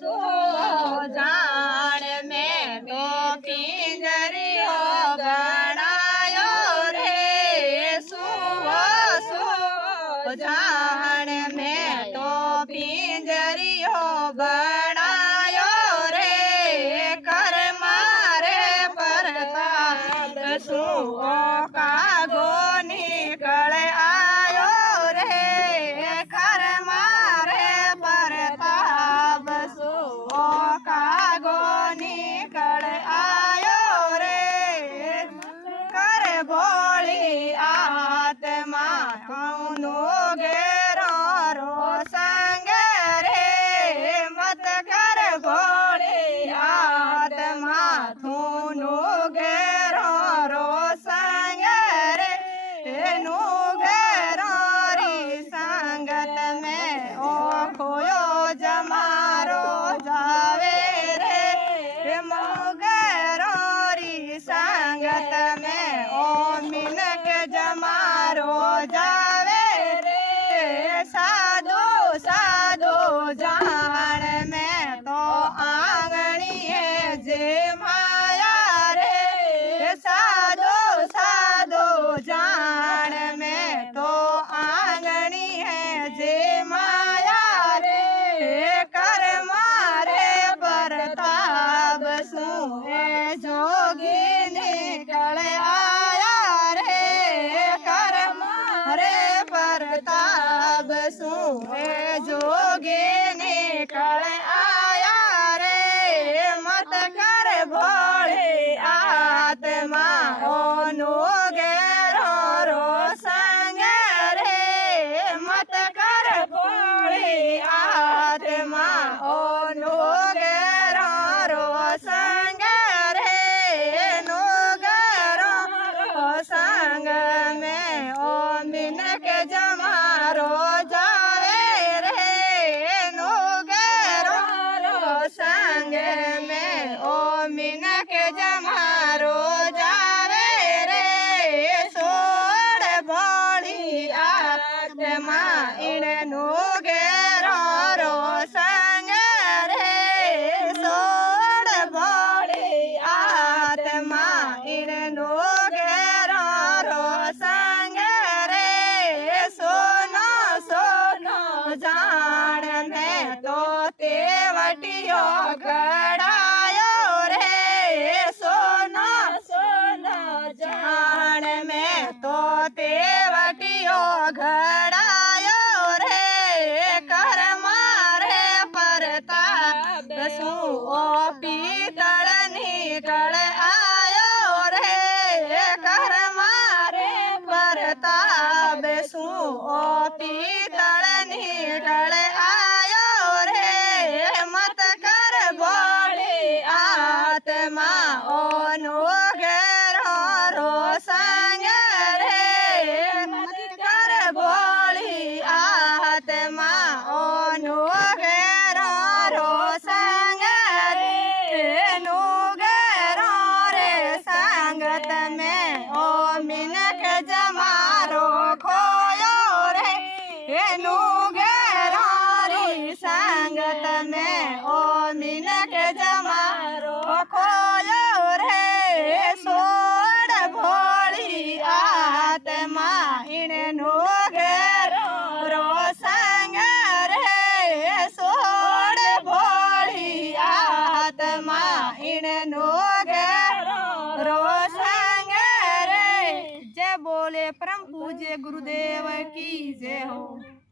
सो जान में तो पिंजरियो गणायो रे सो जान में तो पिंजरियो गणायो रे कर मारे परताप सो कागो निकल आयो रे कर मारे परताप सो कागो निकल आयो रे कर भोली आत्मा नो घेरो रो संग रे मत कर भोली आत्मा थूनो घेरो रो संग रे नो घेरो री संगत में ओ खोयो जमारो जावे रे मोगेरो री संगत में ओ मिनक जमारो जावे रे साधो साधो जान में तो आंगणी है जे माया रे साधो साधो जान में तो आंगणी है जे माया रे कर मारे परताप सुए जोगी निकल आया रे कर मारे परताप सुए जोगी निकल आया रे मत कर भोले आत्मा ओ नो घेरो रो संग रे मत कर भोले आत्मा ओ नो घेरो रो संग रे नो घेरो रो संग में ओ मिनक जमारो जावे रे नो घेरो रो संग में ओ मिनक जमारो जावे रे सोड़ भोली आत्मा इन नो घेरो रो संग रे सोड़ भोली आत्मा इन नो घेरो रो संग रे सोनो सोनो जान में तो तेवटियो घड़ायो रे सोनो सोनो जान में तो तेवटियो घड़ायो रे कर मारे परताप सो पीतल निकल आयो रे कर मारे परताप सो पीतल निकल आयो रे मत कर भोले आत्मा ओ नो घेरो रो संग रे मत कर भोली आत्मा ओ नो घेरो रो संग रे नो घेरो रे संगत में ओ मिनक जमारो खोयो रे नो घेरो री संगत में ओ मिनक जमारो खोयो रे सोड़ भोली आत्मा इन नो घेरो रो संग रे सोड़ भोली आत्मा इन नो घेरो रो संग रे जय बोले परम पूज्य गुरुदेव की जय हो।